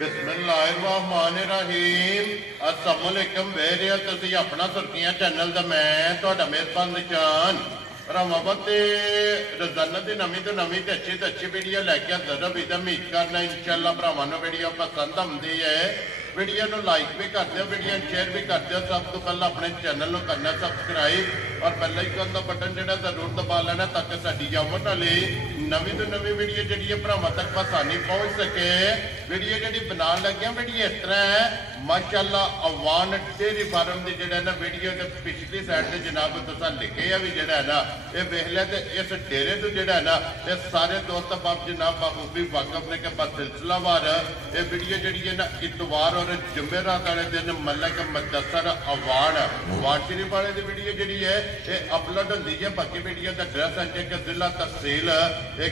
बिस्मिल्लाहिर्रहमानिर्रहीम अस्सलाम वालेकुम वेरिया तुसी अपना सुर्खियां चैनल दा मैं तुहाडा मेहरबान निशान रमाबत रोजाना की नवी तो नवी तो अच्छी वीडियो लैके हाजिर भी उम्मीद करना इंशाअल्लाह भरावां नूं वीडियो पसंद आउंदी है। वीडियो को लाइक भी कर दो, वीडियो शेयर भी कर दो। सब तो पहले अपने चैनल को करना सबसक्राइब और बेल आइकन का बटन जो जरूर दबा लेना ताकि साडी आउण वाली नवी तो नवी वीडियो जी भरावां तक आसानी पहुँच सके। वीडियो जी बना लगे वीडियो इस तरह है माशाअल्लाह अवान डेयरी फार्म की जो ना वीडियो के पिछली साइड से जनाब तुसा लिखे है भी जोड़ा है ना ये वेख लिया तो इस डेरे तो जोड़ा है ना ये सारे दोस्त बाप जनाब बाखूबी वाकफ ने के बस सिलसिलावार ये वीडियो जी है ना इतवार और जुमेरात वाले दिन मलक मुदस्सर अवार्ड शरीफ वाले की वीडियो जी है ये अपलोड होती है। बाकी वीडियो का एड्रैस है कि जिला तहसील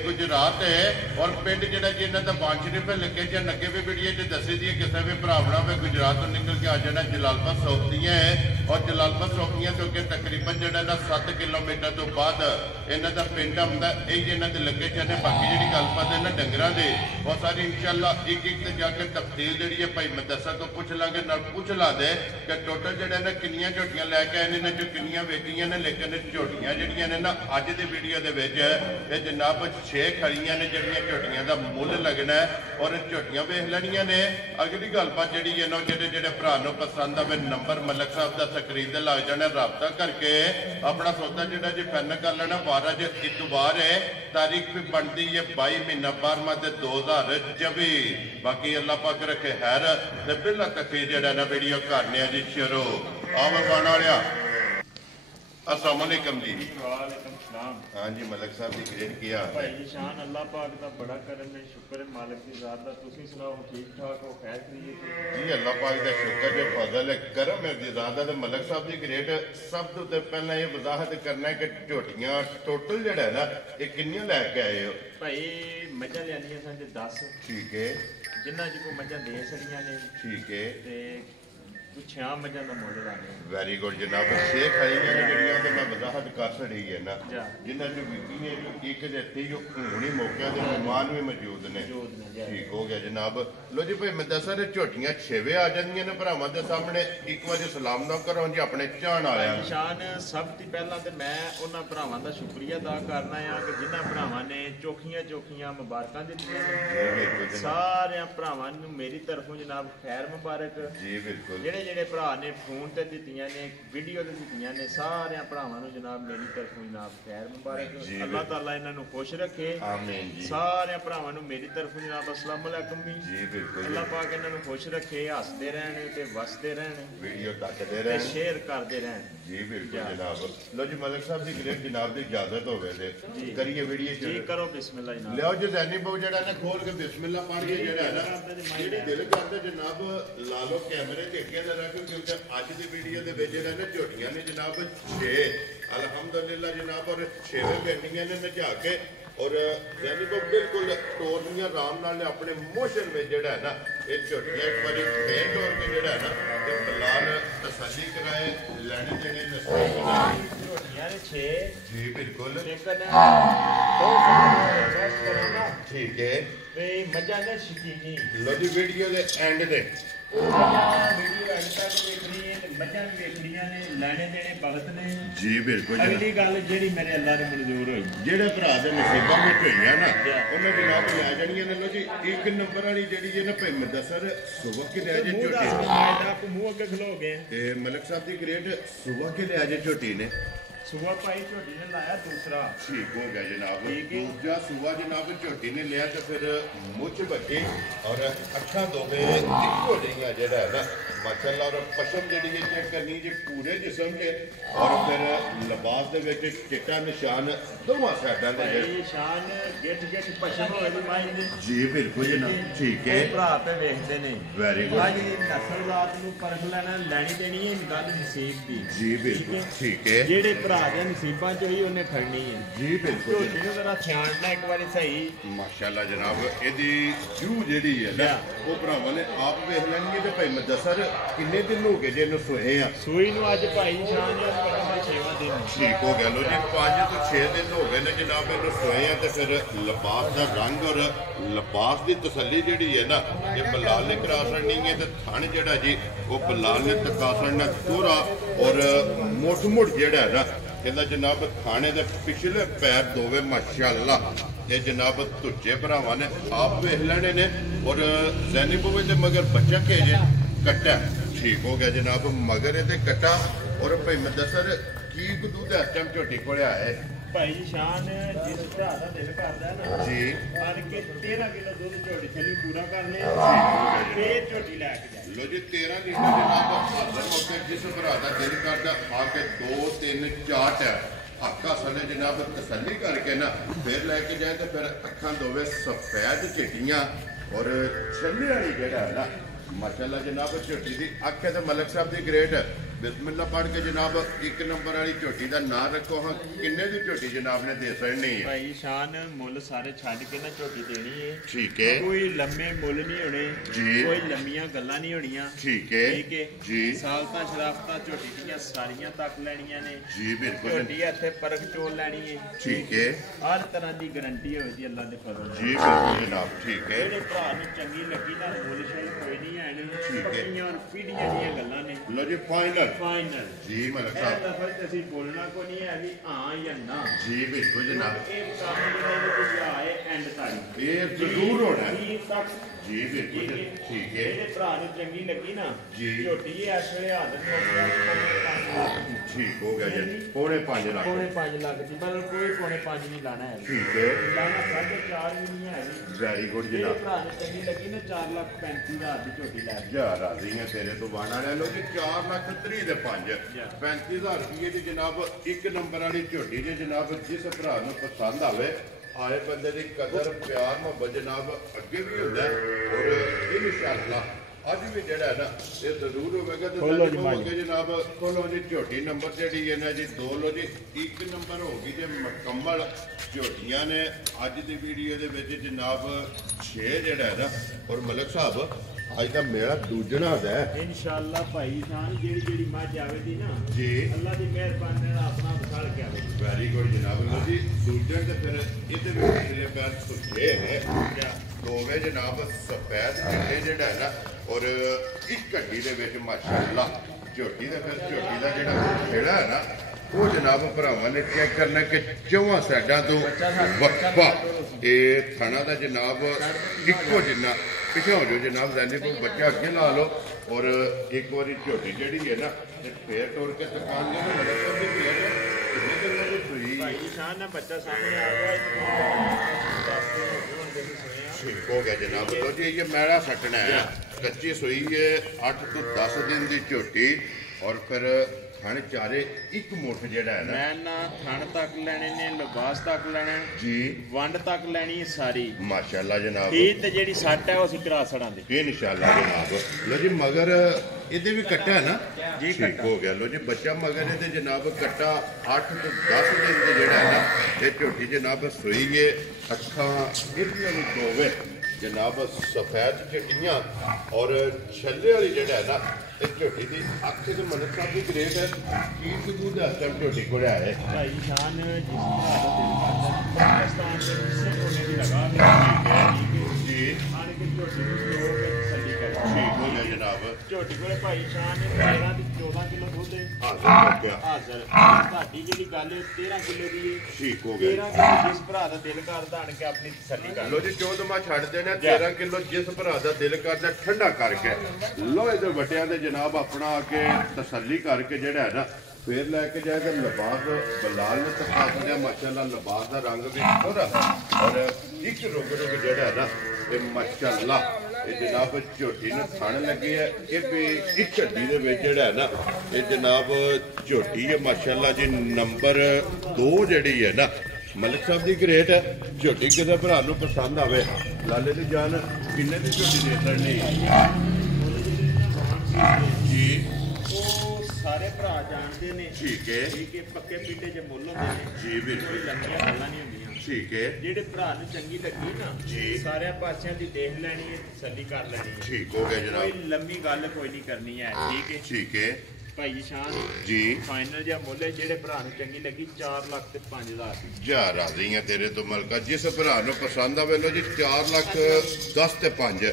गुजरात है और पिंड जो इन्हों का वान शरीफ लोकेशन अगे भी वीडियो च दसी दी है। किसी भी भरावना में गुजरात तो निकल के आ जाना जलालपुर सौखदियाँ है और जलालपुर सौखदियाँ तो अगे तकरीबन जो 7 किलोमीटर तो बाद इन्हों का पिंड आता यही इन्हों की लोकेशन है। बाकी जी गलबात है ना डंगर की वो सारी इंशाअल्लाह एक जाके तफसील जी है भाई मुदस्सर तो पूछ लाँगे ना पूछ ला दे कि टोटल जो ना किनियां झोटियां लैके आए इन्होंने जो किनियां वेचियां ने लेकिन झोटियां जड़ियां ने ना अज की वीडियो के जनाब 6 खड़ियां ने जड़ियां झोटियां का मुल लगना है और झोटियां वेख लैनियां ने। अगली गलबात जी है ना जेडे भरा पसंद आवे नंबर मलक साहब का स्क्रीन से लग जाना रबता करके अपना सौदा जो जी फाइनल कर लेना। 12 जो इतवार है तारीख भी बनती है 22 महीना 12वां 2024। बाकी अल्लाह पाक रखे खैर ते बिल्ला तकरीर जड़ा ना वीडियो करने जी शुरू आओ बना लिया। अस्सलाम वालेकुम जी। वालेकुम सलाम। हाँ जी मलक साहब की ग्रेड किया भाई निशान अल्लाह पाक दा बड़ा करम है शुक्र है मालिक दी ज़ात दा। तुसी सुनाओ ठीक ठाक हो खैर खैरियत जी अल्लाह पाक दा शुक्र है फजल है करम है दी ज़ात दा। मलक साहब की ग्रेड सब तो पहले ये वजाहत करना है कि झोटियां टोटल जड़ा है ना ये किन्नियां लैके आए हो भाई मझां लियानियां सन 10 ठीक है जिन्हां च कोई मझां दे छड़ियां ने ठीक है ते कुछ 6 मझां दा मुੱਲ लाने। वेरी गुड जनाब 6 खड़ियां ने जड़ियां तो मैं वजाहत कर छड़ी है ना जा जिन्हां जो विकी जो एक जत्ती जो हुणी मौके दे मेहमान भी मौजूद ने ठीक हो गया जनाब। लो जी भाई मुदस्सर झोटियां 6 आ जांदियां ने भरावां दे सामने एक बार सलाम ना करो जी अपने चाहण आया निशान सब तो पहला तो मैं उन्हां भरावां दा शुक्रिया अदा करना है कि जिन्हां भरावां ने चोखियां मुबारकां दित्तियां ने सारे भरावां नूं मेरी तरफों जनाब खैर मुबारक जी बिल्कुल। ਜਿਹੜੇ ਭਰਾ ਨੇ ਫੋਨ ਤੇ ਦਿੱਤੀਆਂ ਨੇ ਵੀਡੀਓ ਤੇ ਦਿੱਤੀਆਂ ਨੇ ਸਾਰਿਆਂ ਭਰਾਵਾਂ ਨੂੰ ਜਨਾਬ ਮੇਰੀ ਤਰਫੋਂ ਜਨਾਬ ਖੈਰ ਮੁਬਾਰਕ ਅੱਲਾਹ ਤਾਲਾ ਇਹਨਾਂ ਨੂੰ ਖੁਸ਼ ਰੱਖੇ ਆਮੀਨ ਜੀ। ਸਾਰਿਆਂ ਭਰਾਵਾਂ ਨੂੰ ਮੇਰੀ ਤਰਫੋਂ ਜਨਾਬ ਅਸਲਾਮ ਅਲੈਕੁਮ ਜੀ ਬਿਲਕੁਲ। ਅੱਲਾਹ ਪਾਕ ਇਹਨਾਂ ਨੂੰ ਖੁਸ਼ ਰੱਖੇ ਹੱਸਦੇ ਰਹਿਣ ਤੇ ਵਸਦੇ ਰਹਿਣ ਵੀਡੀਓ ਤੱਕਦੇ ਤੇ ਰਹਿਣ ਸ਼ੇਅਰ ਕਰਦੇ ਰਹਿਣ जी बिल्कुल जनाब। लो जी मलिक साहब की ग्रेड जनाब की इजाजत होवे ते करिए वीडियो जी करो बिस्मिल्लाह जनाब लियाओ जी ज़ैनी बहु जड़ा ना खोल के बिस्मिल्लाह पढ़ के जड़ा है ना जेडी दिल करदा जनाब ला लो कैमरे ते अगे जरा क्योंकि आज की वीडियो दे विच जड़ा ना झोटियां ने जनाब 6 अल्हम्दुलिल्लाह जनाब और 6 पेंडिंग ने नचा के और ज़ैनी बहु बिल्कुल तोड़नियां आराम नाल अपने मोशन में जड़ा है ना ये झोटियां एक बार फेंट और के जड़ा है ना ते फिलहाल तसल्ली कराए लैने देने नसीब झोटियां ने 6 जी बिल्कुल लेकिन ठीक है ते मजा ने शकीनी लो जी वीडियो दे एंड दे वीडियो एंड तक देखनी है ते मजा भी देखनियां ने लेने देने बहुत ने जी बिल्कुल। अगली गल जेडी मेरे अल्लाह ने मंजूर होई जेड़े भरा दे नसीबां विच होईयां ना उन्हां दी नाम लै जाणियां ने। लो जी एक नंबर वाली जेड़ी है ना भाई मुदस्सर सुबह के ले जे झोटी आप मुंह अगे खलोगे ते मलिक साहब दी ग्रेड सुबह के ले जे झोटी ने सुबह भाई झोटी ने लाया दूसरा ठीक हो गया जनाब। ठीक है। दूसरा सुबह जनाब झोटी ने लिया तो फिर मुझ बचे और अखा दोवे इको जिहियां जेड़ा है ना माशाअल्लाह और पशम जेड़ी है चेक करनी जी पूरे जिस्म के और फिर लिबास दे विच चिट्टा निशान दोवां साइडां दे निशान गिट गिट पशम होए दी माई दे जी बिल्कुल जनाब ठीक है भरा पे वेखदे ने वेरी गुड भाई नस्ल रात नूं परख लेना लैनी देनी है गल नसीब दी जी बिल्कुल ठीक है। जेड़े भरा ਭਰਾ ਦੇ ਨਸੀਬਾਂ ਚ ਹੀ ਉਹਨੇ ਖੜਨੀ ਹੈ ਜੀ ਬਿਲਕੁਲ ਝੋਟੀ ਨੂੰ ਜ਼ਰਾ ਛਾਣਨਾ ਇੱਕ ਵਾਰੀ ਸਹੀ। ਮਾਸ਼ਾਅੱਲਾ ਜਨਾਬ ਇਹਦੀ ਜੂ ਜਿਹੜੀ ਹੈ ਨਾ ਉਹ ਭਰਾਵਾਂ ਨੇ ਆਪ ਵੇਖ ਲੈਣਗੇ ਤੇ ਭਾਈ ਮਦਸਰ ਕਿੰਨੇ ਦਿਨ ਹੋ ਗਏ ਜੇ ਇਹਨੂੰ ਸੋਏ ਆ। ਸੂਈ ਨੂੰ ਅੱਜ ਭਾਈ ਸ਼ਾਨ ਨੇ ਕਰਨਾ 6ਵਾਂ ਦਿਨ ਠੀਕ ਹੋ ਗਿਆ ਲੋ ਜੀ 5 ਤੋਂ 6 ਦਿਨ ਹੋ ਗਏ ਨੇ ਜਨਾਬ ਇਹਨੂੰ ਸੋਏ ਆ ਤੇ ਫਿਰ ਲਿਬਾਸ ਦਾ ਰੰਗ ਔਰ ਲਿਬਾਸ ਦੀ ਤਸੱਲੀ ਜਿਹੜੀ ਹੈ ਨਾ ਇਹ ਬਲਾਲ ਨੇ ਕਰਾ ਛੱਡਣੀ ਹੈ ਤੇ ਥਣ ਜਿਹੜਾ ਜੀ ਉਹ ਬਲਾਲ ਨੇ ਤਕਾ ਛੱਡਣਾ ਦੋਹਰਾ ਔਰ ਮੁੱਠ ਜਿਹੜਾ ਹੈ ਨਾ ਕਹਿੰਦਾ ਜਨਾਬ ਥਾਣੇ ਦੇ ਪਿਛਲੇ ਪੈਰ ਦੋਵੇਂ ਮਾਸ਼ਾਅੱਲਾ ਇਹ ਜਨਾਬ ਤੁੱਚੇ ਭਰਾਵਾਂ ਨੇ ਆਪ ਵੇਖ ਲੈਣੇ ਨੇ ਔਰ ਜ਼ੈਨੀ ਬੋਵੇ ਦੇ ਮਗਰ ਬੱਚਾ ਕੇ ਜੇ ਕੱਟਾ ਠੀਕ ਹੋ ਗਿਆ ਜਨਾਬ ਮਗਰ ਇਹਦੇ ਕੱਟਾ ਔਰ ਭਾਈ ਮਦਸਰ ਕੀ ਕਦੂ ਦਾ ਟਾਈਮ ਝੋਟੀ ਕੋਲੇ ਆਏ ਭਾਈ ਸ਼ਾਨ ਜਿਸ ਭਰਾ ਦਾ ਦਿਲ ਕਰਦਾ ਨਾ ਜੀ ਆਣ ਕੇ 13 ਕਿਲੋ ਦੁੱਧ ਝੋਟੀ ਥੱਲੇ ਪੂਰਾ ਕਰ ਲਿਆ ਫੇਰ ਝੋਟੀ ਲੈ ਕੇ ਜਾ ਲੋ ਜੀ 13 ਲੀਟਰ ਜਨਾਬ ਹਾਜ਼ਰ ਹੋ ਕੇ ਜਿਸ ਭਰਾ ਦਾ ਦਿਲ ਕਰਦਾ ਆ ਕੇ 2 3 4 ਟਾਈਮ ਅੱਖਾਂ ਸਨੇ ਜਨਾਬ ਤਸੱਲੀ ਕਰਕੇ ਨਾ ਫਿਰ ਲੈ ਕੇ ਜਾਏ ਤੇ ਫਿਰ ਅੱਖਾਂ ਦੋਵੇਂ ਸਫੈਦ ਚਿੱਟੀਆਂ ਔਰ ਛੱਲੇ ਵਾਲੀ ਜਿਹੜਾ ਹੈ ਨਾ ਮਾਸ਼ਾਅੱਲਾ ਜਨਾਬ ਝੋਟੀ ਦੀ ਅੱਖ ਤੇ ਮਲਕ ਸਾਹਿਬ ਦੀ ਗ੍ਰੇਟ ਬਿਸਮਿਲ੍ਲਾ ਪੜ੍ਹ ਕੇ ਜਨਾਬ 1 ਨੰਬਰ ਵਾਲੀ ਝੋਟੀ ਦਾ ਨਾਂ ਰੱਖੋ ਹਾਂ ਕਿੰਨੇ ਦੀ ਝੋਟੀ ਜਨਾਬ ਨੇ ਦੇ ਸਕਣੀ ਹੈ ਭਾਈ ਸ਼ਾਨ ਮੁੱਲ ਸਾਰੇ ਛੱਡ ਕੇ ਨਾ ਝੋਟੀ ਦੇਣੀ ਹੈ ਠੀਕ ਹੈ ਕੋਈ ਲੰਮੇ ਮੁੱਲ ਨਹੀਂ ਹੋਣੇ ਜੀ ਕੋਈ ਲੰਮੀਆਂ ਗੱਲਾਂ ਨਹੀਂ ਹੋਣੀਆਂ ਠੀਕ ਹੈ ਜੀ ਸਾਲਤਾਂ ਸ਼ਰਾਫਤਾਂ ਝੋਟੀ ਦੀਆਂ ਸਾਰੀਆਂ ਤੱਕ ਲੈਣੀਆਂ ਨੇ ਜੀ ਬਿਲਕੁਲ ਝੋਟੀ ਇੱਥੇ ਪਰਖ ਚੋਲ ਲੈਣੀ ਹੈ ਠੀਕ ਹੈ ਹਰ ਤਰ੍ਹਾਂ ਦੀ ਗਾਰੰਟੀ ਹੋਵੇਗੀ ਅੱਲਾ ਦੇ ਫਜ਼ਲ ਨਾਲ ਜੀ ਬਿਲਕੁਲ ਜਨਾਬ ਠੀਕ ਹੈ ਜਿਹੜੇ ਭਰਾ ਨੂੰ ਚੰਗੀ ਲੱਗੀ ਨਾ ਮੁੱਲ ਸ਼ੁਲ ਕੋਈ ਨਹੀਂ ਹੈ ਠੀਕ ਹੈ ਪੱਕੀਆਂ ਔਰ ਪੀੜੀਆਂ ਦੀਆਂ ਗੱਲਾਂ ਨੇ ਲੋ ਜੀ ਫਾਈਨਲ ਜੀ ਮਲਕ ਇਹ ਸਾਹਿਬ ਲਫ਼ਜ਼ ਤੇ ਅਸੀਂ ਬੋਲਣਾ ਕੋਈ ਨਹੀਂ ਹੈ ਵੀ ਹਾਂ ਜਾਂ ਨਾ ਜੀ ਬਿਲਕੁਲ ਜਨਾਬ ਇਹ ਕੰਮ ਜਿਹੜਾ ਤੁਸੀਂ ਆਏ ਐਂਡ ਤੱਕ ਇਹ ਜ਼ਰੂਰ ਹੋਣਾ ਹੈ। ਜੀ ਤੱਕ ਜੀ ਬਿਲਕੁਲ ਠੀਕ ਹੈ ਜਿਹੜੇ ਭਰਾ ਨੂੰ ਚੰਗੀ ਲੱਗੀ ਨਾ ਜੀ। ਝੋਟੀ ਇਸ ਵੇਲੇ ਆਦਤ ਹੋ ਠੀਕ ਹੋ ਗਿਆ ਜੀ ਪੌਣੇ 5 ਲੱਖ ਪੌਣੇ 5 ਲੱਖ ਦੀ ਮਤਲਬ ਕੋਈ ਪੌਣੇ 5 ਨਹੀਂ ਲਾਣਾ ਹੈ ਠੀਕ ਹੈ ਲਾਣਾ 4.5 ਵੀ ਨਹੀਂ ਹੈ ਜੀ ਵੈਰੀ ਗੁੱਡ ਜਿਹੜੇ ਜਨਾਬ ਭਰਾ ਨੂੰ ਚੰਗੀ ਲੱਗੀ ਨਾ 4,35,000 ਦੀ ਝੋਟੀ ਲੈ ਕੇ ਜਾ ਰਾਜ਼ੀ ਹੈ ਤੇਰੇ ਤੋਂ ਬਾਣਾ ਲੈ ਲੋ ਜੀ 4 ਲੱਖ 3 ਦੇ 5 35000 ਰੁਪਏ ਦੀ ਜਨਾਬ 1 ਨੰਬਰ ਵਾਲੀ ਝੋਟੀ ਜੇ ਜਨਾਬ ਜਿਸ ਭਰਾ ਨੂੰ ਪਸੰਦ ਆਵੇ ਆਏ ਬੰਦੇ ਦੀ ਕਦਰ ਪਿਆਰ ਮੁਹੱਬਤ ਜਨਾਬ ਅੱਗੇ ਵੀ ਹੁੰਦਾ ਔਰ ਇਨਸ਼ਾਅੱਲਾ ਅੱਜ ਵੀ ਜਿਹੜਾ ਹੈ ਨਾ ਇਹ ਜ਼ਰੂਰ ਹੋਵੇਗਾ ਤੇ ਸਾਡੇ ਕੋਲ ਜਨਾਬ ਕੋਲੋਂ ਜੀ ਝੋਟੀ ਨੰਬਰ ਜਿਹੜੀ ਹੈ ਨਾ ਜੀ 2 ਲੋ ਜੀ 1 ਨੰਬਰ ਹੋ ਗਈ ਜੇ ਮੁਕੰਮਲ ਝੋਟੀਆਂ ਨੇ ਅੱਜ ਦੀ ਵੀਡੀਓ ਦੇ ਵਿੱਚ ਜਨਾਬ 6 ਜਿਹੜਾ ਹੈ ਨਾ ਔਰ ਮਲਕ ਸਾਹਿਬ ਅੱਜ ਦਾ ਮੇਰਾ ਦੂਜਣਾ ਹੈ ਇਨਸ਼ਾਅੱਲਾ ਭਾਈ ਸ਼ਾਨ ਜਿਹੜੀ ਮੱਝ ਆਵੇਗੀ ਨਾ ਜੀ ਅੱਲਾ ਦੀ ਮਿਹਰਬਾਨੀ ਨਾਲ ਆਪਣਾ ਵਿਸਾਲ ਕੇ ਆਵੇ ਵੈਰੀ ਗੁੱਡ ਜਨਾਬ ਲੋ ਜੀ ਦੂਜਣ ਤੇ ਫਿਰ ਇਹਦੇ ਵਿੱਚ ਪਿਛਲੇ ਪੈਰ ਸੁੱਕੇ ਹੈ ਦੋਵੇਂ ਜਨਾਬ ਸਫੈਦ ਚਿੱਟੇ ਜਿਹੜਾ ਹੈ ਨਾ ਔਰ ਇੱਕ ਘੱਟੀ ਦੇ ਵਿੱਚ ਮਾਸ਼ਾਅੱਲਾ ਝੋਟੀ ਦੇ ਫਿਰ ਝੋਟੀ ਦਾ ਜਿਹੜਾ ਖੇੜਾ ਹੈ ਨਾ ਉਹ ਜਨਾਬ ਭਰਾਵਾਂ ਨੇ ਚੈੱਕ ਕਰਨਾ ਕਿ ਚੌਹਾਂ ਸਾਈਡਾਂ ਤੋਂ ਵਕਫਾ ਇਹ ਥਣਾ ਦਾ ਜਨਾਬ ਇੱਕੋ ਜਿੰਨਾ ਪਿੱਛੇ ਹੋ ਜਾਓ ਜਨਾਬ ਜ਼ੈਨੀ ਕੋਲ ਬੱਚਾ ਅੱਗੇ ਲਾ ਲਓ ਔਰ ਇੱਕ ਵਾਰੀ ਝੋਟੀ ਜਿਹੜੀ ਹੈ ਨਾ ਤੇ ਫੇਰ ਟੋਰ ਕੇ ਦੁਕਾਨ ਦੇ ਨਾਲ ਲੱਗਦੀ ਵੀ ਹੈ ਕਿੰਨੇ ਦਿਨ ਦੀ ਫਰੀ ਭਾਈ ਸ਼ਾਨ ਨਾਲ ਬੱਚਾ ਸਾਹਮਣੇ ਆ ਗਿਆ ਠੀਕ ਹੋ ਗਿਆ ਜਨਾਬ ਲੋ ਜੀ ਇਹ ਮੈਲਾ ਸੱਟਣਾ ਹੈ ਕੱਚੀ ਸੂਈ ਹੈ 8 ਤੋਂ 10 ਦਿਨ ਦੀ ਝੋਟੀ ਔਰ ਫਿਰ ਥਣ ਚਾਰੇ ਇੱਕ ਮੁੱਠ ਜਿਹੜਾ ਹੈ ਨਾ ਮੈਂ ਨਾ ਥਣ ਤੱਕ ਲੈਣੇ ਨੇ ਲਿਬਾਸ ਤੱਕ ਲੈਣਾ ਜੀ ਵੰਡ ਤੱਕ ਲੈਣੀ ਸਾਰੀ ਮਾਸ਼ਾਅੱਲਾ ਜਨਾਬ ਇਹ ਤੇ ਜਿਹੜੀ ਸੱਟ ਹੈ ਉਹ ਅਸੀਂ ਕਰਾ ਛੜਾਂਗੇ ਇਨਸ਼ਾਅੱਲਾ ਜਨਾਬ ਲੋ ਜੀ ਮਗਰ ਇਹਦੇ ਵੀ ਕੱਟਾ ਹੈ ਨਾ ਜੀ ਠੀਕ ਹੋ ਗਿਆ ਲੋ ਜੀ ਬੱਚਾ ਮਗਰ ਇਹਦੇ ਜਨਾਬ ਕੱਟਾ 8 ਤੋਂ 10 ਦਿਨ ਦੇ ਜਿਹੜਾ ਹੈ ਨਾ ਇਹ ਝੋਟੀ ਜਨਾਬ ਸੂਈ ਹੈ ਅੱਖਾਂ ਇਹਦੀਆਂ ਨੂੰ ਦੋਵੇਂ ਜਨਾਬ ਸਫੈਦ ਚਿੱਟੀਆਂ ਔਰ ਛੱਲੇ ਵਾਲੀ ਜਿਹੜਾ ਹੈ ਨਾ ਇਹ ਝੋਟੀ ਦੀ ਅੱਖ ਤੇ ਮਲਕ ਸਾਹਿਬ ਦੀ ਗ੍ਰੇਟ ਹੈ ਕੀ ਕਦੂ ਦਾ ਟਾਈਮ ਝੋਟੀ ਕੋਲ ਆਇਆ ਭਾਈ ਸ਼ਾਨ ਜਿਸ ਤਰ੍ਹਾਂ ਦਾ ਦਿਲ ਕਰਦਾ ਪਾਕਿਸਤਾਨ ਦੇ ਕਿਸੇ ਕੋਨੇ ਦੀ ਲਗਾ ਦੇ ਜੀ ਆਣ ਕੇ ਝੋਟੀ ਨੂੰ ਤੋੜ ਕੇ ਤਸੱਲੀ ਕਰ ਠੀਕ ਹੋ ਗਿਆ ਜਨਾਬ ਝੋਟੀ ਕੋਲੇ ਭਾਈ ਸ਼ਾਨ ਨੇ 13 ਦੀ 14 ਕਿਲੋ ਦੁੱਧ ਹੈ ਹਾਜ਼ਰ ਹੋ ਗਿਆ ਹਾਜ਼ਰ ਤੁਹਾਡੀ ਜਿਹੜੀ ਗੱਲ ਹੈ 13 ਕਿਲੋ ਦੀ ਹੈ ਠੀਕ ਹੋ ਗਿਆ 13 ਕਿਲੋ ਜਿਸ ਭਰਾ ਦਾ ਦਿਲ ਕਰਦਾ ਆਣ ਕੇ ਆਪਣੀ ਤਸੱਲੀ ਕਰ ਲੋ ਜੀ 14ਵਾਂ ਛੱਡ ਦੇਣਾ 13 ਕਿਲੋ ਜਿਸ ਭਰਾ ਦਾ ਦਿਲ ਕਰਦਾ ਠੰਡਾ ਕਰਕੇ ਲੋਹੇ ਦੇ ਵੱਟਿਆਂ ਦੇ ਜਨਾਬ ਆਪਣਾ ਆ ਕੇ ਤਸੱਲੀ ਕਰਕੇ ਜਿਹੜਾ ਹੈ ਨਾ ਫੇਰ ਲੈ ਕੇ ਜਾਏ ਤੇ ਲਿਬਾਸ ਬਲਾਲ ਨੇ ਤਖਾ ਦਿਆ ਮਾਸ਼ਾਅੱਲਾ ਲਿਬਾਸ ਦਾ ਰੰਗ ਵੀ ਉਹਦਾ ਔਰ ਇੱਕ ਰੁਕ ਜਿਹੜਾ ਹੈ ਨਾ ਇਹ ਮਾਸ਼ਾਅੱਲਾ ਇਹ ਜਨਾਬ ਝੋਟੀ ਨੂੰ ਥਣ ਲੱਗੇ ਹੈ ਇਹ ਵੀ ਇੱਕ ਹੱਡੀ ਦੇ ਵਿੱਚ ਜਿਹੜਾ ਹੈ ਨਾ ਇਹ ਜਨਾਬ ਝੋਟੀ ਹੈ ਮਾਸ਼ਾਅੱਲਾ ਜੀ ਨੰਬਰ 2 ਜਿਹੜੀ ਹੈ ਨਾ ਮਲਕ ਸਾਹਿਬ ਦੀ ਗ੍ਰੇਟ ਹੈ ਝੋਟੀ ਕਿਸੇ ਭਰਾ ਨੂੰ ਪਸੰਦ ਆਵੇ ਲਾਲੇ ਦੀ ਜਾਨ ਕਿੰਨੇ ਦੀ ਝੋਟੀ ਦੇ ਸਕਣੀ ਜੀ ਉਹ ਸਾਰੇ ਭਰਾ ਜਾਣਦੇ ਨੇ ਠੀਕ ਹੈ ਕਿ ਪੱਕੇ ਪੀਟੇ ਚ ਮੁੱਲ ਹੁੰਦੇ ਨੇ ਜੀ ਬਿਲਕੁਲ ਕੋਈ ਲੰਮੀਆਂ ਗੱਲਾਂ ਨਹੀਂ ਹੁੰਦੀਆਂ ਠੀਕ ਹੈ ਜਿਹੜੇ ਭਰਾ ਨੂੰ ਚੰਗੀ ਲੱਗੀ ਨਾ ਜੀ ਸਾਰਿਆਂ ਪਾਸਿਆਂ ਦੀ ਦੇਖ ਲੈਣੀ ਹੈ ਤਸੱਲੀ ਕਰ ਲੈਣੀ ਹੈ ਠੀਕ ਹੋ ਗਿਆ ਕੋਈ ਜਨਾਬ ਲੰਮੀ ਗੱਲ ਕੋਈ ਨਹੀਂ ਕਰਨੀ ਹੈ ਠੀਕ ਹੈ ਭਾਈ ਸ਼ਾਨ ਜੀ ਫਾਈਨਲ ਜਿਹਾ ਮੁੱਲ ਹੈ ਜਿਹੜੇ ਭਰਾ ਨੂੰ ਚੰਗੀ ਲੱਗੀ 4 ਲੱਖ ਤੇ 5,000 ਜਾ ਰਾਜ਼ੀ ਆ ਤੇਰੇ ਤੋਂ ਮਲਕਾ ਜਿਸ ਭਰਾ ਨੂੰ ਪਸੰਦ ਆਵੇ ਲੋ ਜੀ 4 ਲੱਖ 10 ਤੇ 5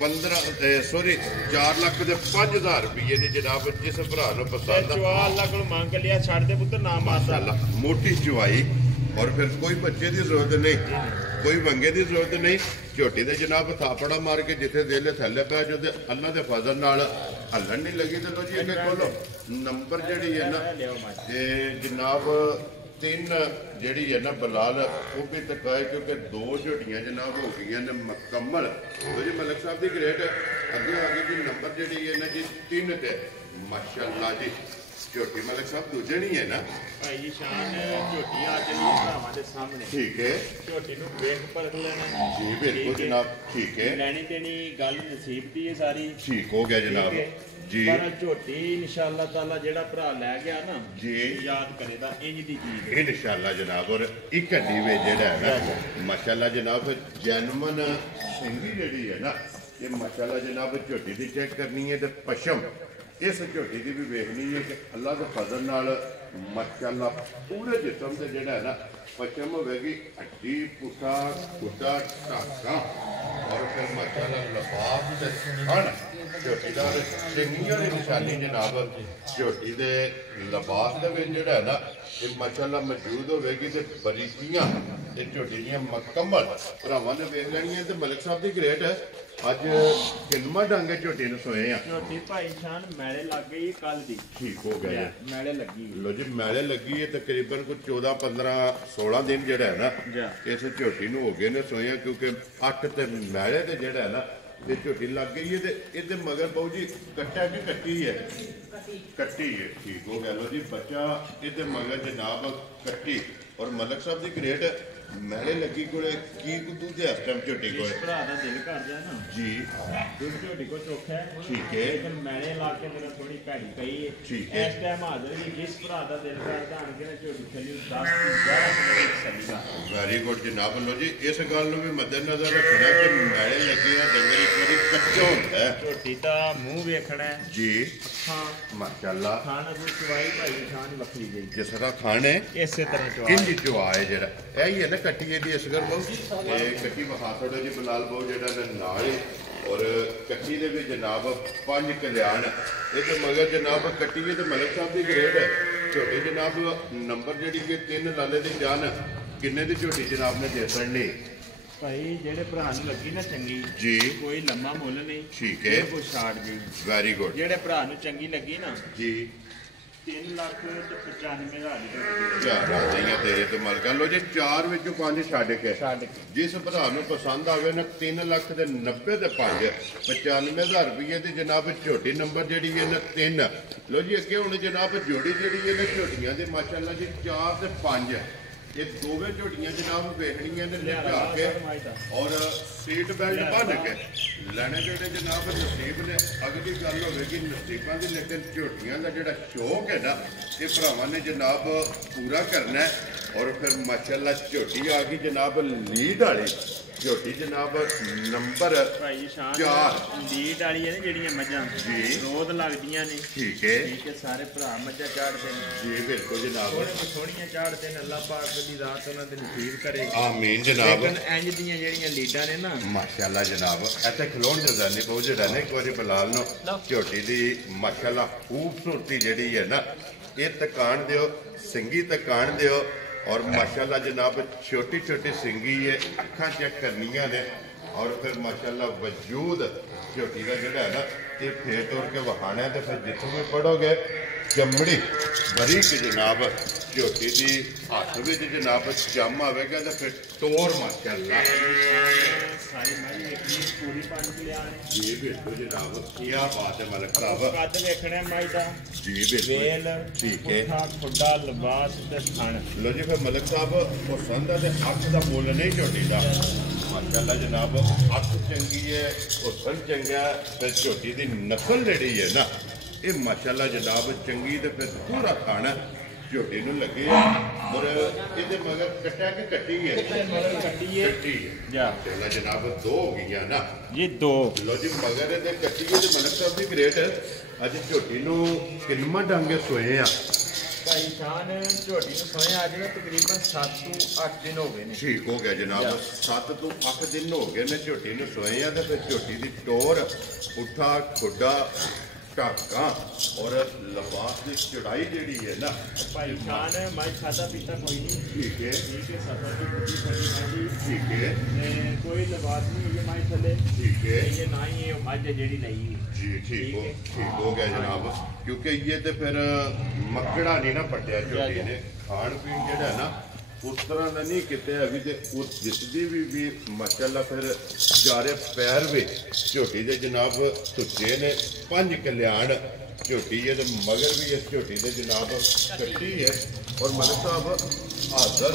15 ਸੌਰੀ 4 ਲੱਖ ਦੇ 5,000 ਰੁਪਏ ਦੀ ਜਨਾਬ ਜਿਸ ਭਰਾ ਨੂੰ ਪਸੰਦ ਆ 4 ਲੱਖ ਨੂੰ ਮੰਗ ਲਿਆ ਛੱਡ ਦੇ ਪੁੱਤਰ ਨਾ ਮਾਰਦਾ ਮੋਟੀ ਚਵਾਈ ਔਰ ਫਿਰ ਕੋਈ ਬੱਚੇ ਦੀ ਜ਼ਰੂਰਤ ਨਹੀਂ ਕੋਈ ਵੰਗੇ ਦੀ ਜ਼ਰੂਰਤ ਨਹੀਂ ਝੋਟੀ ਦੇ ਜਨਾਬ ਥਾਪੜਾ ਮਾਰ ਕੇ ਜਿੱਥੇ ਦਿਲ ਥੱਲੇ ਪੈ ਜਦੋਂ ਅੱਲਾ ਦੇ ਫਜ਼ਲ ਨਾਲ ਹੱਲਣ ਨਹੀਂ ਲੱਗੀ ਤੇ ਲੋ ਜੀ ਅੱਗੇ ਖੋਲੋ ਨੰਬਰ ਜਿਹੜੀ ਹੈ ਨਾ ਤੇ ਜਨਾਬ 3 ਜਿਹੜੀ ਹੈ ਨਾ ਬਲਾਲ ਉਹ ਵੀ ਤਕਾਏ ਕਿਉਂਕਿ 2 ਝੋਟੀਆਂ ਜਨਾਬ ਹੋ ਗਈਆਂ ਨੇ ਮੁਕੰਮਲ ਲੋ ਜੀ ਮਲਕ ਸਾਹਿਬ ਦੀ ਗ੍ਰੇਡ ਅੱਗੇ ਆ ਗਈ ਜੀ ਨੰਬਰ ਜਿਹੜੀ ਹੈ ਨਾ ਜੀ 3 ਤੇ ਮਾਸ਼ਾਅੱਲਾ ਜੀ ਝੋਟੀ ਮਲਕ ਸਾਹਿਬ ਦੂਜੇ ਨਹੀਂ ਹੈ ਨਾ ਭਾਈ ਸ਼ਾਨ ਝੋਟੀ ਆ ਚਲੀ ਭਰਾਵਾਂ ਦੇ ਸਾਹਮਣੇ ਠੀਕ ਹੈ ਝੋਟੀ ਨੂੰ ਵੇਖ ਪਰਖ ਲੈਣਾ ਜੀ ਬਿਲਕੁਲ ਜਨਾਬ ਠੀਕ ਹੈ ਲੈਣੀ ਦੇਣੀ ਗੱਲ ਨਸੀਬ ਦੀ ਹੈ ਸਾਰੀ ਠੀਕ ਹੋ ਗਿਆ ਜਨਾਬ ਜੀ ਪਰ ਝੋਟੀ ਇਨਸ਼ਾਅੱਲਾ ਤਾਲਾ ਜਿਹੜਾ ਭਰਾ ਲੈ ਗਿਆ ਨਾ ਜੀ ਯਾਦ ਕਰੇਗਾ ਇੰਜ ਦੀ ਚੀਜ਼ ਹੈ ਇਨਸ਼ਾਅੱਲਾ ਜਨਾਬ ਔਰ ਇੱਕ ਦੀਵੇ ਜਿਹੜਾ ਹੈ ਨਾ ਮਾਸ਼ਾਅੱਲਾ ਜਨਾਬ ਜੈਨੂਮਨ ਸਿੰਗੀ ਜਿਹੜੀ ਹੈ ਨਾ ਇਹ ਮਾਸ਼ਾਅੱਲਾ ਜਨਾਬ ਝੋਟੀ ਦੀ ਚੈੱਕ ਕਰਨੀ ਹੈ ਤੇ ਪਸ਼ਮ ਇਸ ਝੋਟੀ ਦੀ ਵੀ ਵੇਖਣੀ ਹੈ ਕਿ ਅੱਲਾ ਦੇ ਫਜ਼ਲ ਨਾਲ ਮਾਸ਼ਾਅੱਲਾ ਪੂਰੇ ਜਿਸਮ ਤੇ ਜਿਹੜਾ ਹੈ ਨਾ ਪਸ਼ਮ ਹੋਵੇਗੀ ਹੱਡੀ ਪੁੱਠਾ ਕੁੱਟਾ ਢਾਕਾ ਔਰ ਫਿਰ ਮਾਸ਼ਾਅੱਲਾ ਲਫਾਫ ਤੇ ਹਣ ਝੋਟੀ ਦਾ ਸਿੰਗੀਆਂ ਦੀ ਨਿਸ਼ਾਨੀ ਜਨਾਬ ਝੋਟੀ ਦੇ ਲਿਬਾਸ ਦੇ ਵਿੱਚ ਜਿਹੜਾ ਹੈ ਨਾ ਇਹ ਮਾਸ਼ਾਅੱਲਾ ਮੌਜੂਦ ਹੋਵੇਗੀ ਤੇ ਬਰੀਕੀਆਂ ਤੇ ਝੋਟੀ ਦੀਆਂ ਮੁਕੰਮਲ ਭਰਾਵਾਂ ਨੇ ਵੇਖ ਲੈਣੀਆਂ ਤੇ ਮਲਕ ਸਾਹਿਬ ਦੀ ਗ੍ਰੇਟ ਅੱਜ ਕਿਲਮਾ ਡਾਂਗੇ ਝੋਟੀ ਨੂੰ ਸੋਏ ਆ ਝੋਟੀ ਭਾਈ ਸ਼ਾਨ ਮੈਲੇ ਲੱਗ ਗਈ ਕੱਲ ਦੀ ਠੀਕ ਹੋ ਗਿਆ ਮੈਲੇ ਲੱਗੀ ਲੋ ਜੀ ਮੈਲੇ ਲੱਗੀ ਹੈ ਤਕਰੀਬਨ ਕੋਈ 14 15 16 ਦਿਨ ਜਿਹੜਾ ਹੈ ਨਾ ਇਸ ਝੋਟੀ ਨੂੰ ਹੋ ਗਏ ਨੇ ਸੋਇਆ ਕਿਉਂਕਿ 8 ਤੇ ਮੈਲੇ ਤੇ ਜਿਹੜਾ ਹੈ ਨਾ ਇਹ ਝੋਟੀ ਲੱਗ ਗਈ ਹੈ ਤੇ ਇਹਦੇ ਮਗਰ ਬਾਊ ਜੀ ਕੱਟਾ ਕਿ ਕੱਟੀ ਹੈ ਕੱਟੀ ਹੈ ਠੀਕ ਹੋ ਗਿਆ ਲੋ ਜੀ ਬੱਚਾ ਇਹਦੇ ਮਗਰ ਜਨਾਬ ਕੱਟੀ ਔਰ ਮਲਕ ਸਾਹਿਬ ਦੀ ਗ੍ਰੇਟ ਮੈਲੇ ਲੱਗੀ ਕੋਲੇ ਕੀ ਕੁੱਦੂ ਦੇ ਇਸ ਟਾਈਮ ਝੋਟੀ ਕੋਲੇ ਭਰਾ ਦਾ ਦਿਲ ਕਰਦਾ ਨਾ ਜੀ ਦੁੱਧ ਝੋਟੀ ਕੋ ਚੋਖਾ ਹੈ ਠੀਕ ਹੈ ਲੇਕਿਨ ਮੈਲੇ ਲਾ ਕੇ ਮੇਰਾ ਥੋੜੀ ਭੈੜੀ ਪਈ ਹੈ ਠੀਕ ਹੈ ਇਸ ਟਾਈਮ ਹਾਜ਼ਰ ਵੀ ਜਿਸ ਭਰਾ ਦਾ ਦਿਲ ਕਰਦਾ ਆਣ ਕੇ ਝੋਟੀ ਥੱਲੇ 10 11 ਮਿੰਟ ਸੱਜਦਾ ਵੈਰੀ ਗੁੱਡ ਜਨਾਬ ਲੋ ਜੀ ਇਸ ਗੱਲ ਨੂੰ ਵੀ ਮੱਦੇਨਜ਼ਰ ਰੱਖਣਾ ਕਿ ਮੈਲੇ ਲੱਗੇ ਆ ਡੰਗਰ ਇੱਕ ਵਾਰੀ ਕੱਚਾ ਹੁੰਦਾ ਹੈ ਝੋਟੀ ਦਾ ਮੂੰਹ ਵੇਖਣਾ ਹੈ ਜੀ ਹਾਂ ਮਾਸ਼ਾਅੱਲਾ ਖਾਣ ਦੀ ਚਵਾਈ ਭਾਈ ਖਾਣ ਵੱਖਰੀ ਗਈ ਜਿਸ ਤਰ੍ਹਾਂ ਖਾਣੇ ਇਸੇ ਤਰ੍ਹਾਂ ਚਵਾਈ ਇੰਜ ਜਵਾ ਹੈ ਜਿਹੜਾ ਇਹ ਹੀ ਹੈ ਨਾ ਕੱਟੀ ਇਹਦੀ ਅਸਗਰ ਬਹੁ ਇਹ ਕੱਟੀ ਵਿਖਾ ਥੋੜਾ ਜੀ ਬਲਾਲ ਬਹੁ ਜਿਹੜਾ ਨਾ ਨਾਲ ਹੀ ਔਰ ਕੱਟੀ ਦੇ ਵਿੱਚ ਜਨਾਬ 5 ਕਲਿਆਣ ਇਹਦੇ ਮਗਰ ਜਨਾਬ ਕੱਟੀ ਹੈ ਤੇ ਮਲਕ ਸਾਹਿਬ ਦੀ ਗ੍ਰੇਡ ਹੈ ਝੋਟੀ ਜਨਾਬ ਨੰਬਰ ਜਿਹੜੀ ਕਿ 3 ਲਾਲੇ ਦੀ ਜਾਨ ਕਿੰਨੇ ਦੀ ਝੋਟੀ ਜਨਾਬ ਨੇ ਦੇ ਸੜਨੀ ਭਾਈ ਜਿਹੜੇ ਭਰਾ ਨੂੰ ਲੱਗੀ ਨਾ ਚੰਗੀ ਜੀ ਕੋਈ ਲੰਮਾ ਮੁੱਲ ਨਹੀਂ ਠੀਕ ਹੈ ਕੋਈ ਛਾੜ ਜੀ ਵੈਰੀ ਗੁੱਡ ਜਿਹੜੇ ਭਰਾ ਨੂੰ ਚੰਗੀ ਲੱਗੀ ਨਾ ਜੀ 3 ਲੱਖ ਤੇ 95,000 ਦੀ ਚਾਰ ਆ ਜਾਈਆਂ ਤੇਰੇ ਤੇ ਮਲਕਾਂ ਲੋ ਜੇ 4 ਵਿੱਚੋਂ 5 ਛੱਡ ਕੇ ਜਿਸ ਭਰਾ ਨੂੰ ਪਸੰਦ ਆਵੇ ਨਾ 3 ਲੱਖ ਤੇ 90 ਤੇ 5 95,000 ਰੁਪਏ ਦੀ ਜਨਾਬ ਝੋਟੀ ਨੰਬਰ ਜਿਹੜੀ ਹੈ ਨਾ 3 ਲੋ ਜੀ ਅੱਗੇ ਹੁਣ ਜਨਾਬ ਜੋੜੀ ਜਿਹੜੀ ਹੈ ਨਾ ਝੋਟੀਆਂ ਦੇ ਮਾਸ਼ਾਅੱਲਾ ਜੀ 4 ਤੇ 5 ਇਹ ਦੋਵੇਂ ਝੋਟੀਆਂ ਜਨਾਬ ਵੇਖਣੀਆਂ ਨੇ ਲਿਆ ਕੇ ਔਰ ਸੀਟ ਬੈਲਟ ਬੰਨ ਕੇ ਲੈਣੇ ਜਿਹੜੇ ਜਨਾਬ ਨਸੀਬ ਨੇ ਅਗਲੀ ਗੱਲ ਹੋਵੇਗੀ ਨਸੀਬਾਂ ਦੀ ਲੇਕਿਨ ਝੋਟੀਆਂ ਦਾ ਜਿਹੜਾ ਸ਼ੌਕ ਹੈ ਨਾ ਇਹ ਭਰਾਵਾਂ ਨੇ ਜਨਾਬ ਪੂਰਾ ਕਰਨਾ ਹੈ ਔਰ ਫਿਰ ਮਾਸ਼ਾਅੱਲਾ ਝੋਟੀ ਆ ਗਈ ਜਨਾਬ ਲੀਡ ਵਾਲੀ ਝੋਟੀ ਜਨਾਬ ਨੰਬਰ ਭਾਈ ਸ਼ਾਨ 4 ਲੀਡ ਵਾਲੀ ਹੈ ਜਿਹੜੀਆਂ ਮੱਝਾਂ ਜੀ ਰੋਦ ਲੱਗਦੀਆਂ ਨੇ ਠੀਕ ਹੈ ਸਾਰੇ ਭਰਾ ਮੱਝਾਂ ਚਾੜਦੇ ਨੇ ਜੀ ਬਿਲਕੁਲ ਜਨਾਬ ਥੋੜੀਆਂ ਚਾੜਦੇ ਨੇ ਅੱਲਾਹ ਪਾਕ ਦੀ ਰਾਤ ਉਹਨਾਂ ਦੇ ਨਸੀਬ ਕਰੇ ਆਮੀਨ ਜਨਾਬ ਲੇਕਿਨ ਇੰਜ ਦੀਆਂ ਜਿਹੜੀਆਂ ਲੀਡਾਂ ਨੇ ਨਾ ਮਾਸ਼ਾਅੱਲਾ ਜਨਾਬ ਇੱਥੇ ਖਲੋਣ ਜਜ਼ਾ ਨਹੀਂ ਬਹੁਤ ਜਿਹੜਾ ਨੇ ਇੱਕ ਵਾਰੀ ਬਲਾਲ ਨੂੰ ਝੋਟੀ ਦੀ ਮਾਸ਼ਾਅੱਲਾ ਖੂਬਸੂਰਤੀ ਜਿਹੜੀ ਹੈ ਨਾ ਇਹ ਤਕਾਣ ਦਿਓ ਸਿੰਗੀ ਤਕਾਣ ਦਿਓ और माशाल्लाह जनाब छोटी छोटी सिंगी है अखा चेक करनिया ने और फिर माशाल्लाह वजूद झोटी का जोड़ा है ना ये फेर तोड़ के वहाना है तो फिर जितों भी पढ़ोगे चमड़ी बरीक जनाब झोटी की हाथ में जनाब जम आएगा तो फिर टोर माशाल्लाह जी बिल्कुल जनाब क्या बात है मलिक साहब कद वेखना माई दा जी बिल्कुल ठीक है खुदा लिबास ते थण लो जी फिर मलिक साहब पसंद है अख का मुल नहीं झोटी का माशाल्लाह जनाब अख चंगी है हुसन चंगा फिर झोटी की नस्ल जी है ना ये माशाल्लाह जनाब चंगी तो फिर पूरा खाना झोटी नूं लगे और ये मगर कट्टा के कट्टी है कट्टी है माशाल्लाह जनाब दो हो गई ना ये दो लो जी मगर ये कट्टी है तो मलक साहब की ग्रेट अज झोटी नूं किन्ना डंगे सोए आ भाई शान झोटी नूं सोए अज ना तकरीबन 7 ਤੋਂ 8 दिन हो गए ने ठीक हो गया जनाब 7 ਤੋਂ 8 दिन हो गए ने झोटी नूं सोए आ ते फिर झोटी दी टोर उठा खुडा टाका और लबास की चढ़ाई जी है ना भाई शान मैं खाता पीता कोई नहीं ठीक है सफर की बुद्धि खड़ी है ठीक है कोई लबास नहीं है मैं थले ठीक है ये ना ही ये मज जेड़ी लई जी ठीक हो गया जनाब क्योंकि ये तो फिर मकड़ा नहीं ना पटिया झोटी ने खान पीन जेड़ा ना उस तरह का नहीं किते अभी तो उस जिसदी भी माशाल्लाह फिर चारे पैर भी झोटी दे जनाब सुचे ने 5 कल्याण झोटी है तो मगर भी इस झोटी दे जनाब कट्टी है और मलिक साहब हाजर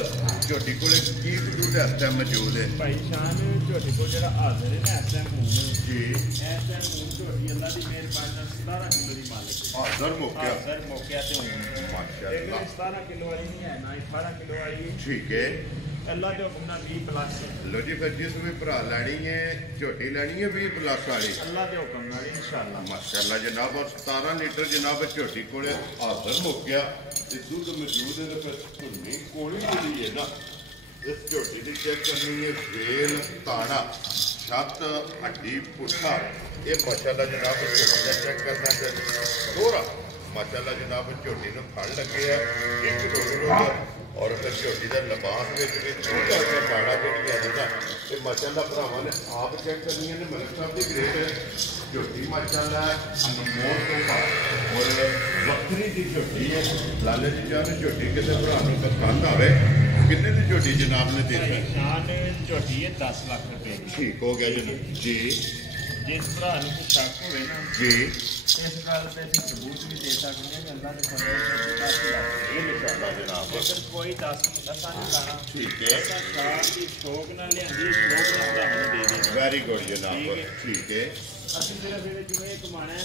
झोटी को की वजूद इस टाइम मौजूद है भाई शान झोटी को जरा हाजर है ना इस टाइम जी इस टाइम झोटी अल्लाह की मेहरबानी 17 किलो की मालिक हाजर मौका ते माशाल्लाह 17 किलो वाली नहीं है ना 18 किलो वाली ठीक है अल्लाह के हुक्म नाल 20 प्लस लो जी फिर जिस भी भरा लैनी है झोटी लैनी है 20 प्लस वाली अल्लाह के हुक्म नाल इंशाअल्लाह माशाल्लाह जनाब और 17 लीटर जनाब झोटी को हाजर हो गया दुध मौजूद है तो फिर धुनी कोली मिली है ना इस झोटी की चेक करनी है वेल ताड़ा छत हड्डी पुट्ठा ये माशाल्लाह जनाब चेक करना दोहरा माशाल्लाह जनाब झोटी में फल लगे है एक रोज और फिर झोटी का लिबास भी छोटा सा पाड़ा जी ना तो माशाल्लाह भरावां ने आप चेक करनी है मलिक साहब की ग्रेट है झोटी माशाल्लाह अनमोल तो और वक्री की झोटी है लाले जी जान झोटी किसी भरा को पसंद आवे कितने की झोटी जनाब ने दी झोटी है 10 लाख रुपए ठीक हो गया जनाब जी जिस भरा को शक होवे ना जी इस गल पे सबूत भी दे सकते हैं अल्लाह ने फरमाया इंशाअल्लाह जनाब अगर कोई 10 नहीं लाना ठीक है साल की शौक ना लियांदी शौक ना भरावां दे देनी वेरी गुड जनाब ठीक है ਅਸੀਂ ਸਿਰਫ ਇਹਦੇ ਜਿਵੇਂ ਕਮਾਣਾ ਹੈ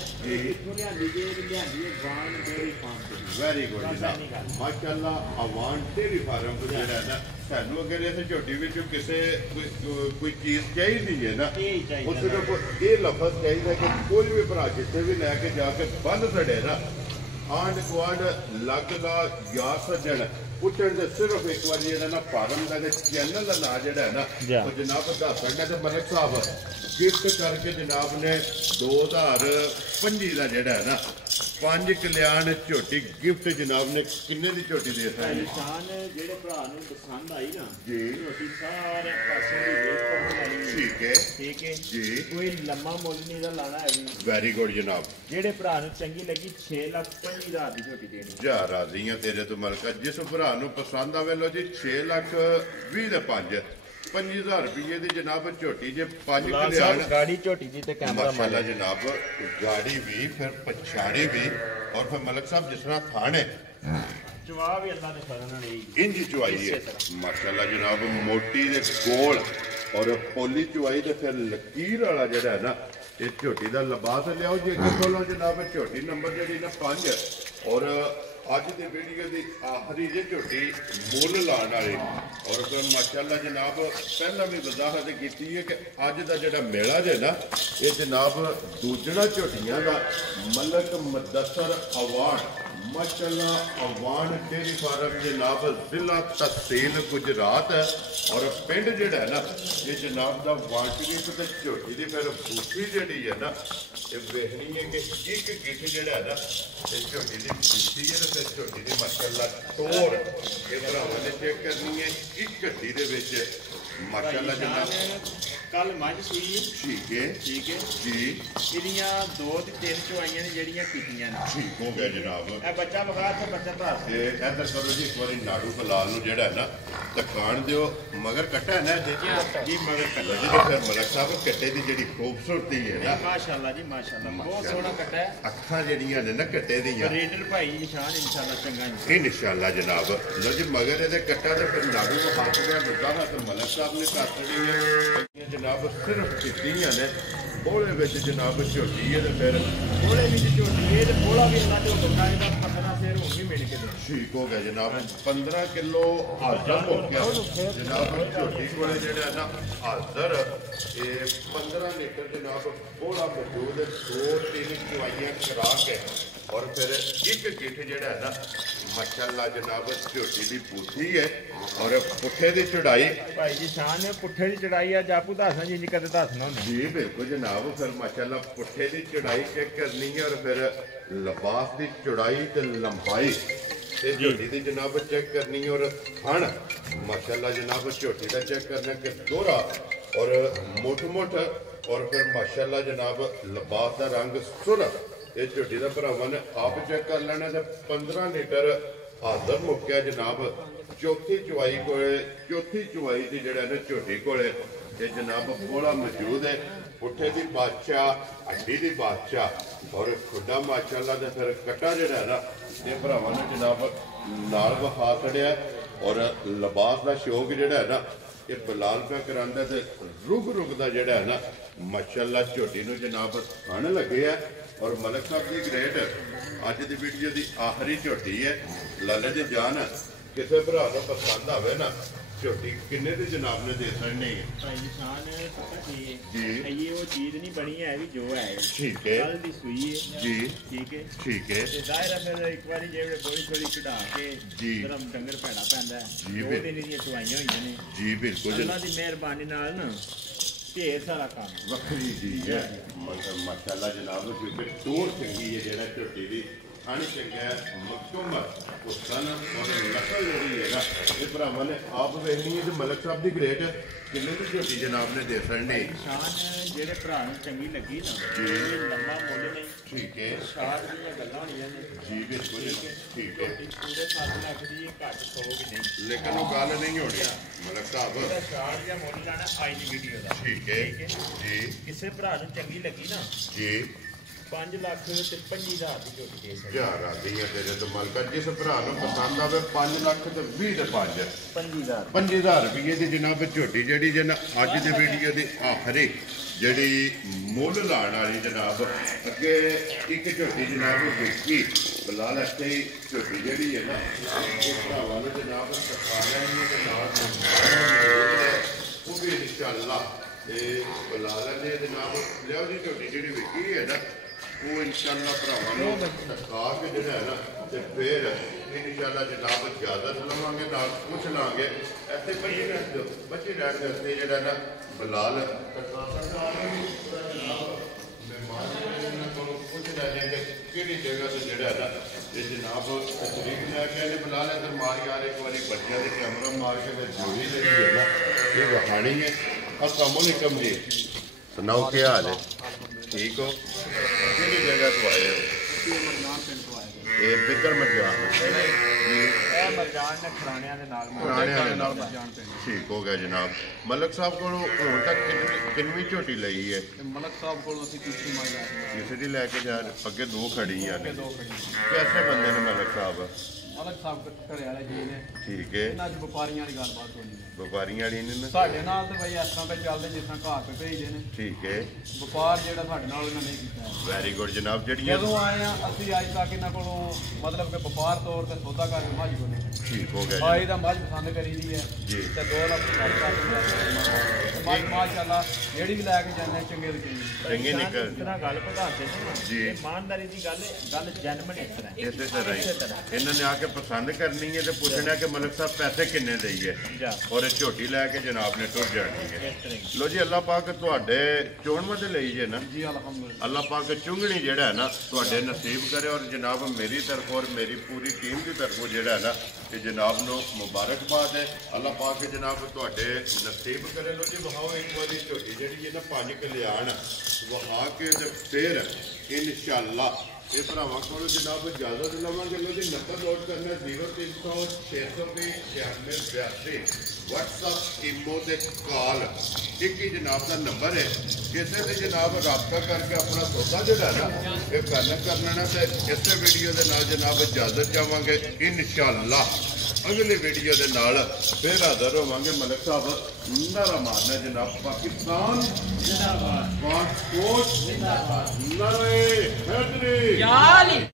ਇੱਥੋਂ ਲਿਆਂਦੀ ਹੈ ਵਾਨ ਡੇਰੀ ਫਾਰਮ ਤੋਂ ਵੈਰੀ ਗੁੱਡ ਜਨਾਬ ਮਾਸ਼ਾਅੱਲਾ ਅਵਾਨ ਡੇਰੀ ਫਾਰਮ ਤੋਂ ਜਿਹੜਾ ਨਾ ਸਾਨੂੰ ਅਗਰ ਇਸ ਝੋਟੀ ਵਿੱਚ ਕਿਸੇ ਕੋਈ ਚੀਜ਼ ਚਾਹੀਦੀ ਹੈ ਨਾ ਉਹ ਸਿਰਫ ਇਹ ਲਫ਼ਜ਼ ਚਾਹੀਦਾ ਕਿ ਕੋਈ ਵੀ ਭਰਾ ਜਿੱਥੇ ਵੀ ਲੈ ਕੇ ਜਾ ਕੇ ਬੰਨ ਛੜੇ ਨਾ ਆਂਡ ਕੁਆਡ ਲੱਗਦਾ ਯਾਰ ਸੱਜਣ ਪੁੱਛਣ ਦੇ ਸਿਰਫ ਇੱਕ ਵਾਰ ਜਿਹੜਾ ਨਾ ਫਾਰਮ ਦਾ ਚੈਨਲ ਦਾ ਨਾਂ ਜਿਹੜਾ ਹੈ ਨਾ ਉਹ ਜਨਾਬ ਦੱਸ ਸਕਦਾ ਤੇ ਮਲਿਕ ਸਾਹਿਬ गिफ्ट करके जनाब ने 2025 का जोड़ा है ना 5 कल्याण झोटी गिफ्ट जनाब ने किन्ने की झोटी दे ठीक है जी कोई लम्मा मुल नहीं दा लाना है वेरी गुड जनाब जेड़े भरा नूं चंगी लगी 6,25,000 दी झोटी देनी जा राजी हां तेरे तो मलका जिस भरा नूं पसंद आवे लो जी 6,20,000 दे 5 5000 रुपये की जनाब झोटी जे 5 कल्याण गाड़ी झोटी दी ते कैमरा माशाल्लाह जनाब गाड़ी भी फिर पछाड़ी भी और फिर मलिक साहब जिस तरह थाने जवाब ही अल्लाह ने फरना नहीं इंज चुवाई है माशाल्लाह जनाब मोटी दे गोल और पोली चुवाई ते फिर लकीर वाला जेड़ा है ना ये झोटी का लिबास लियाओ जी अगे खोलो जनाब झोटी नंबर जी ना 5 और अज की वीडियो की आखिरी जे झोटी मुल लाने वाली और फिर माशाल्लाह जनाब पहला भी वजाहत की है कि अज का जोड़ा मेला जे ना ये जनाब दूजना झोटियां का मलक मुदस्सर अवार्ड माशाल्लाह अवान डेयरी फार्म जनाब जिला तहसील गुजरात और पिंड जोड़ा है ना ये जनाब का वांटगी तो झोटी की फिर बूटी जी है ना ये वेखनी है कि एक गिट जोड़ा है ना ये झोटी की बूटी है फिर झोटी की माशाल्लाह तोड़ ये भरावां ने चेक करनी है एक घट्टी दे माशाल्लाह जनाब कल मझ सुई ठीक है जी ਇਹਦੀਆਂ 2 ਤੇ 3 ਚੁਆਈਆਂ ਨੇ ਜਿਹੜੀਆਂ ਕੀਤੀਆਂ ਨੇ ठीक हो गया जनाब ਇਹ ਬੱਚਾ ਬਗਾ ਤੇ ਬੱਚਾ ਭਰਾ ਤੇ ਇਧਰ ਕਰੋ ਜੀ ਇੱਕ ਵਾਰੀ ਨਾੜੂ ਫਲਾਲ ਨੂੰ ਜਿਹੜਾ ਹੈ ਨਾ ਤਕਾਣ ਦਿਓ ਮਗਰ ਕੱਟਾ ਹੈ ਨਾ ਜੀ ਮਗਰ ਕੱਟਾ ਜੀ ਫਿਰ ਮਲਕ ਸਾਹਿਬ ਕੱਟੇ ਦੀ ਜਿਹੜੀ ਖੂਬਸੂਰਤੀ ਹੈ ਨਾ ਮਾਸ਼ਾਅੱਲਾ ਜੀ ਮਾਸ਼ਾਅੱਲਾ ਬਹੁਤ ਸੋਹਣਾ ਕੱਟਾ ਹੈ ਅੱਖਾਂ ਜਿਹੜੀਆਂ ਨੇ ਨਾ ਕੱਟੇ ਦੀਆਂ ਰੇਡਰ ਭਾਈ ਨਿਸ਼ਾਨ ਇਨਸ਼ਾਅੱਲਾ ਚੰਗਾ ਜੀ ਇਨਸ਼ਾਅੱਲਾ ਜਨਾਬ ਲੋ ਜੀ ਮਗਰ ਇਹਦੇ ਕੱਟਾ ਤੇ ਫਿਰ ਨਾੜੂ ਨੂੰ ਹੱਥ ਗਿਆ ਦੁੱਧਾ ਦਾ ਤੇ ਮਲਕ ਸਾਹਿਬ ਨੇ ਕੱਟ ਲਈ ਹੈ ਜਨਾਬ ਸਿਰਫ ਕਿਤੀਆਂ ਨੇ ਬੋਲੇ ਵਿੱਚ ਜਨਾਬ ਝੋਟੀ ਹੈ ਤੇ ਫਿਰ ਬੋਲੇ ਵਿੱਚ ਝੋਟੀ ਹੈ ਤੇ ਬੋਲਾ ਵੀ ਇੰਨਾ ਝੋਟ ਬਣਾਏ ਦਾ 15 ਫੇਰ ਹੁਣ ਵੀ ਮਿਲ ਕੇ ਦੇ ਠੀਕ ਹੋ ਗਿਆ ਜਨਾਬ 15 ਕਿਲੋ ਹਾਜ਼ਰ ਹੋ ਗਿਆ ਜਨਾਬ ਝੋਟੀ ਕੋਲੇ ਜਿਹੜਾ ਨਾ ਹਾਜ਼ਰ ਇਹ 15 ਲੀਟਰ ਜਨਾਬ ਬੋਲਾ ਮੌਜੂਦ 2-3 ਚਵਾਈਆਂ ਕਰਾ ਕੇ ਔਰ ਫਿਰ ਇੱਕ ਗਿੱਠ ਜਿਹੜਾ ਹੈ ਨਾ ਮਾਸ਼ਾਅੱਲਾ ਜਨਾਬ ਝੋਟੀ ਦੀ ਪੂਥੀ ਹੈ ਔਰ ਪੁੱਠੇ ਦੀ ਚੜਾਈ ਭਾਈ ਜੀ ਸ਼ਾਨ ਨੇ ਪੁੱਠੇ ਦੀ ਚੜਾਈ ਆ ਜਾਪੂ ਦੱਸਣਾ ਜੀ ਕਦੇ ਦੱਸਣਾ ਹੁੰਦਾ ਜੀ ਬਿਲਕੁਲ ਜਨਾਬ ਫਿਰ ਮਾਸ਼ਾਅੱਲਾ ਪੁੱਠੇ ਦੀ ਚੜਾਈ ਚੈੱਕ ਕਰਨੀ ਹੈ ਔਰ ਫਿਰ ਲਿਬਾਸ ਦੀ ਚੜਾਈ ਤੇ ਲੰਬਾਈ ਤੇ ਝੋਟੀ ਦੀ ਜਨਾਬ ਚੈੱਕ ਕਰਨੀ ਹੈ ਔਰ ਥਣ ਮਾਸ਼ਾਅੱਲਾ ਜਨਾਬ ਝੋਟੀ ਦਾ ਚੈੱਕ ਕਰਨਾ ਕਿ ਦੋਹਰਾ ਔਰ ਮੋਟ ਔਰ ਫਿਰ ਮਾਸ਼ਾਅੱਲਾ ਜਨਾਬ ਲਿਬਾਸ ਦਾ ਰੰਗ ਸੁਰ ਇਹ ਝੋਟੀ ਦਾ ਭਰਾਵਾਂ ਨੇ ਆਪ ਚੈੱਕ ਕਰ ਲੈਣਾ ਤੇ 15 ਲੀਟਰ ਹਾਜ਼ਰ ਮੁੱਕਿਆ ਜਨਾਬ ਚੌਥੀ ਚੁਵਾਈ ਦੀ ਜਿਹੜਾ ਨਾ ਝੋਟੀ ਕੋਲੇ ਤੇ ਜਨਾਬ ਬੋਲਾ ਮੌਜੂਦ ਹੈ ਪੁੱਠੇ ਦੀ ਬਾਦਸ਼ਾਹ ਹੱਡੀ ਦੀ ਬਾਦਸ਼ਾਹ ਔਰ ਖੁੱਡਾ ਮਾਸ਼ਾਅੱਲਾ ਦਾ ਫਿਰ ਕੱਟਾ ਜਿਹੜਾ ਨਾ ਇਹ ਭਰਾਵਾਂ ਨੇ ਜਨਾਬ ਨਾਲ ਵਿਖਾ ਛੜਿਆ ਔਰ ਲਿਬਾਸ ਦਾ ਸ਼ੌਕ ਜਿਹੜਾ ਹੈ ਨਾ ਇਹ ਬਲਾਲ ਪਿਆ ਕਰਾਂਦਾ ਤੇ ਰੁਗ ਦਾ ਜਿਹੜਾ ਹੈ ਨਾ ਮਾਸ਼ਾਅੱਲਾ ਝੋਟੀ ਨੂੰ ਜਨਾਬ ਖਾਣ ਲੱਗੇ ਆ ਔਰ ਮਲਕ ਸਾਹਿਬ ਦੀ ਗ੍ਰੇਟ ਅੱਜ ਦੀ ਵੀਡੀਓ ਦੀ ਆਖਰੀ ਝੋਟੀ ਹੈ ਲਾਲੇ ਦੀ ਜਾਨ ਕਿਸੇ ਭਰਾ ਨੂੰ ਪਸੰਦ ਆਵੇ ਨਾ ਝੋਟੀ ਕਿੰਨੇ ਦੀ ਜਨਾਬ ਨੇ ਦੇ ਸਕਣੀ ਹੈ ਭਾਈ ਜੀ ਸ਼ਾਨ ਪਤਾ ਕੀ ਹੈ ਜੀ ਇਹ ਉਹ ਚੀਜ਼ ਨਹੀਂ ਬਣੀ ਹੈ ਵੀ ਜੋ ਹੈ ਠੀਕ ਹੈ ਕੱਲ ਦੀ ਸੂਈ ਹੈ ਜੀ ਠੀਕ ਹੈ ਤੇ ਜ਼ਾਹਿਰ ਹੈ ਫਿਰ ਇੱਕ ਵਾਰੀ ਜਿਹੜੇ ਥੋੜੀ ਕਢਾ ਕੇ ਜਿਹੜਾ ਡੰਗਰ ਭੈੜਾ ਪੈਂਦਾ ਜੀ, ਦੋ ਦਿਨ ਦੀਆਂ ਚਵਾਈਆਂ ਹੋਈਆਂ ਨੇ ਜੀ ਬਿਲਕੁਲ ਅੱਲਾ ਦੀ ਮਿਹਰਬਾਨੀ ਨਾਲ ਨਾ ਢੇਰ ਸਾਰਾ ਕੰਮ ਵੱਖਰੀ ਚੀਜ਼ ਹੈ ਮਾਸ਼ਾਅੱਲਾ ਜਨਾਬ ਕਿਉਂਕਿ ਟੋਰ ਚੰਗੀ ਹੈ ਜਿਹੜਾ ਝੋਟੀ ਦੀ ਖਾਣੀ ਚੰਗਾ ਮਕਤੂਮਤ ਉਸਨ ਔਰ ਨਕਲ ਜਿਹੜੀ ਹੈ ਨਾ ਇਹ ਭਰਾਵਾਂ ਨੇ ਆਪ ਵੇਖਣੀ ਹੈ ਤੇ ਮਲਕ ਸਾਹਿਬ ਦੀ ਗ੍ਰੇਟ ਕਿੰਨੇ ਦੀ ਝੋਟੀ ਜਨਾਬ ਨੇ ਦੇ ਸਕਣੀ ਸ਼ਾਨ ਜਿਹੜੇ ਭਰਾ ਨੂੰ ਚੰਗੀ ਲੱਗੀ ਨਾ ਇਹ ਲੰਮਾ ਮੁੱਲ ਨਹੀਂ ਠੀਕ ਹੈ ਸ਼ਾਦ ਦੀਆਂ ਗੱਲਾਂ ਹੋਣੀਆਂ ਨੇ ਜੀ ਬਿਲਕੁਲ ਠੀਕ ਹੈ ਪੂਰੇ 7 ਲੱਖ ਦੀ ਇਹ ਘੱਟ 100 ਵੀ ਨਹੀਂ ਲੇਕਿਨ ਉਹ ਗੱਲ ਨਹੀਂ ਹੋਣੀ ਮਲਕ ਸਾਹਿਬ ਇਹਦਾ ਸ਼ਾਦ ਜਾਂ ਮੁੱਲ ਜਾਣਾ ਅੱਜ ਦੀ ਵੀਡੀਓ ਦਾ ਠੀਕ ਹੈ ਜੀ ਕਿਸੇ ਭਰਾ ਨੂੰ ਚੰਗੀ ਲੱਗੀ ਨਾ ਜੀ 5 ਲੱਖ ਤੇ 25,000 ਦੀ ਝੋਟੀ ਦੇ ਸਕਦੇ ਯਾਰ ਆਦੀਆਂ ਤੇਰੇ ਤੋਂ ਮਲਕਾ ਜਿਸ ਭਰਾ ਨੂੰ ਪਸੰਦ ਆਵੇ 5 ਲੱਖ ਤੇ 20 ਦੇ 5 25,000 5000 ਰੁਪਏ ਦੀ ਜਨਾਬ ਝੋਟੀ ਜਿਹੜੀ ਜਨ ਅੱਜ ਦੀ ਵੀਡੀਓ ਦੀ ਆਖਰੀ ਜਿਹੜੀ ਮੁੱਲ ਲਾਣ ਵਾਲੀ ਜਨਾਬ ਅੱਗੇ ਇੱਕ ਝੋਟੀ ਜਨਾਬ ਵੇਖੀ ਬਲਾਲ ਇੱਥੇ ਹੀ ਝੋਟੀ ਜਿਹੜੀ ਹੈ ਨਾ ਉਹ ਭਰਾਵਾਂ ਨੂੰ ਜਨਾਬ ਸਫਾਇਆ ਨਹੀਂ ਤੇ ਨਾਲ ਉਹ ਵੀ ਇਨਸ਼ਾਅੱਲਾ ਇਹ ਬਲਾਲ ਨੇ ਜਨਾਬ ਲਿਆਓ ਜੀ ਝੋਟੀ ਜਿਹੜੀ ਵੇਖੀ ਹੈ ਨਾ ਉਹ ਇਨਸ਼ਾਅੱਲਾ ਭਰਾਵਾਂ ਨੂੰ ਦਿਖਾ ਕੇ ਜਿਹੜਾ ਹੈ ਨਾ ਤੇ ਫਿਰ ਇਨਸ਼ਾਅੱਲਾ ਜਨਾਬ ਇਜਾਜ਼ਤ ਲਵਾਂਗੇ ਨਾਲ ਪੁੱਛ ਲਾਂਗੇ ਇੱਥੇ ਬੱਚੇ ਰਹਿਣ ਦੇ ਉੱਤੇ ਜਿਹੜਾ ਨਾ ਬਲਾਲ ਕਿਹੜੀ ਜਗ੍ਹਾ ਤੇ ਜਿਹੜਾ ਨਾ ਇਹ ਜਨਾਬ ਤਸਰੀਫ ਲੈ ਕੇ ਬੁਲਾ ਲੈ ਤੇ ਮਾਰ ਯਾਰ ਇੱਕ ਵਾਰੀ ਬੱਚਿਆਂ ਦੇ ਕੈਮਰਾ ਮਾਰ ਕੇ ਤੇ ਜੋੜੀ ਜਿਹੜੀ ਹੈ ਨਾ ਇਹ ਵਹਾਣੀ ਹੈ अस्सलाम वालेकुम जी सुनाओ क्या हाल है ठीक हो किहड़ी जगह तो आए हो ये बिकर मरजान ਇਹ ਮਰਜਾਨ ਨੇ ਖਰਾਣਿਆਂ ਦੇ ਨਾਲ ਮਰਜਾਨ ਪਿੰਡ ठीक हो गया जनाब मलक साहब को ਹੁਣ ਤੱਕ ਕਿੰਨੀ ਝੋਟੀ ਲਈ ਹੈ ਮਲਕ ਸਾਹਿਬ ਕੋਲ ਅਸੀਂ ਤੀਸਰੀ ਮਾਈ ਆ ਕਿਸੇ ਦੀ ਲੈ ਕੇ ਜਾ ਅੱਗੇ ਦੋ ਖੜੀਆਂ ਨੇ ਦੋ ਖੜੀ कैसे बंदे ने मलक साहब ਮਲਕ ਸਾਹਿਬ ਘਰੇ ਵਾਲੇ ਜੀ ਨੇ ठीक है ਇਹਨਾਂ 'ਚ ਵਪਾਰੀਆਂ ਵਾਲੀ ਗੱਲਬਾਤ ਹੋਣੀ ਹੈ ਵਪਾਰੀਆਂ ਵਾਲੀ ਨੇ ਨਾ ਸਾਡੇ ਨਾਲ ਤੇ ਬਈ ਇਸ ਤਰ੍ਹਾਂ ਤੇ ਚੱਲਦੇ ਜਿਸ ਤਰ੍ਹਾਂ ਘਰ ਤੇ ਭੇਜਦੇ ਨੇ ਠੀਕ ਹੈ ਵਪਾਰ ਜਿਹੜਾ ਸਾਡੇ ਨਾਲ ਉਹਨਾਂ ਨੇ ਕੀਤਾ ਵੈਰੀ ਗੁੱਡ ਜਨਾਬ ਜਿਹੜੀਆਂ ਜਦੋਂ ਆਏ ਆ ਅਸੀਂ ਅੱਜ ਤੱਕ ਇਹਨਾਂ ਕੋਲੋਂ ਮਤਲਬ ਕਿ ਵਪਾਰ ਤੌਰ ਤੇ ਸੌਦਾ ਕਰਕੇ ਮੱਝ ਕੋਲ ਠੀਕ ਹੋ ਗਿਆ ਆਈ ਦਾ ਮੱਝ ਪਸੰਦ ਕਰੀਦੀ ਹੈ ਜੀ ਤੇ 2 ਲੱਖ ਮਾਸ਼ਾਅੱਲਾ ਜਿਹੜੀ ਵੀ ਲੈ ਕੇ ਜਾਂਦੇ ਚੰਗੇ ਤੋਂ ਚੰਗੇ ਨਿਕਲ ਇਤਨਾ ਗੱਲ ਪਧਾਰਦੇ ਜੀ ਇਮਾਨਦਾਰੀ ਦੀ ਗੱਲ ਜਨਮਨ ਇਸ ਤਰ੍ਹਾਂ ਇਸੇ ਤਰ੍ਹਾਂ ਹੀ ਇਹਨਾਂ ਨੇ ਆ ਕੇ ਪਸੰਦ ਕਰਨੀ ਹੈ ਤੇ ਪੁੱਛਣਾ ਕਿ ਮਲਕ ਸਾਹਿਬ ਪੈਸੇ ਕਿੰਨੇ ਦਈਏ ਔਰ ਇਹ ਝੋਟੀ ਲੈ ਕੇ ਜਨਾਬ ਨੇ ਟੁਰ ਜਾਣੀ ਹੈ ਲੋ ਜੀ ਅੱਲਾਹ ਪਾਕ ਤੁਹਾਡੇ ਚੋਣਵਾਂ ਦੇ ਲਈ ਜੇ ਨਾ ਜੀ ਅਲਹਮਦੁਲਿਲਾ ਅੱਲਾਹ ਪਾਕ ਚੁੰਗਣੀ ਜਿਹੜਾ ਹੈ ਨਾ ਤੁਹਾਡੇ ਨਸੀਬ ਕਰੇ ਔਰ ਜਨਾਬ ਮੇਰੀ ਤਰਫ ਔਰ ਮੇਰੀ ਪੂਰੀ ਟੀਮ ਦੀ ਤਰਫੋਂ ਜਿਹੜਾ ਹੈ ਨਾ ਕਿ ਜਨਾਬ ਨੂੰ ਮੁਬਾਰਕਬਾਦ ਹੈ ਅੱਲਾਹ ਪਾਕ ਜਨਾਬ ਤੁਹਾਡੇ ਨਸੀਬ ਕਰੇ ਲੋ ਜੀ ਵਹਾਓ ਇੱਕ ਵਾਰੀ ਝੋਟੀ ਜਿਹੜੀ ਹੈ ਨਾ 5 ਕਲਿਆਣ ਵਹਾ ਕੇ ਤੇ ਫਿਰ ਇਨਸ਼ਾਅੱਲਾ ਇਹ ਭਰਾਵਾਂ ਕੋਲ ਜਨਾਬ ਇਜਾਜ਼ਤ ਲਵਾਂਗੇ ਲੋ ਜੀ ਨੰਬਰ ਨੋਟ ਕਰਨਾ 0300 620 9682 WhatsApp ਇਮੋ ਤੇ ਕਾਲ ਇੱਕ ਹੀ ਜਨਾਬ ਦਾ ਨੰਬਰ ਹੈ ਕਿਸੇ ਦੇ ਜਨਾਬ ਰਾਬਤਾ ਕਰਕੇ ਆਪਣਾ ਸੌਦਾ ਜਿਹੜਾ ਨਾ ਇਹ ਕਰਨਾ ਨਾ ਤੇ ਇਸੇ ਵੀਡੀਓ ਦੇ ਨਾਲ ਜਨਾਬ ਇਜਾਜ਼ਤ ਚਾਹਾਂਗੇ ਇਨਸ਼ਾਅੱਲਾ ਅਗਲੇ ਵੀਡੀਓ ਦੇ ਨਾਲ ਫਿਰ ਹਾਜ਼ਰ ਹੋਵਾਂਗੇ ਮਲਕ ਸਾਹਿਬ ਨਾਰਾ ਮਾਰਨਾ ਜਨਾਬ ਪਾਕਿਸਤਾਨ ਜਿੰਦਾਬਾਦ ਪਾਸਪੋਰਟ ਜਿੰਦਾਬਾਦ ਨਾਰੇ ਹੈਦਰੀ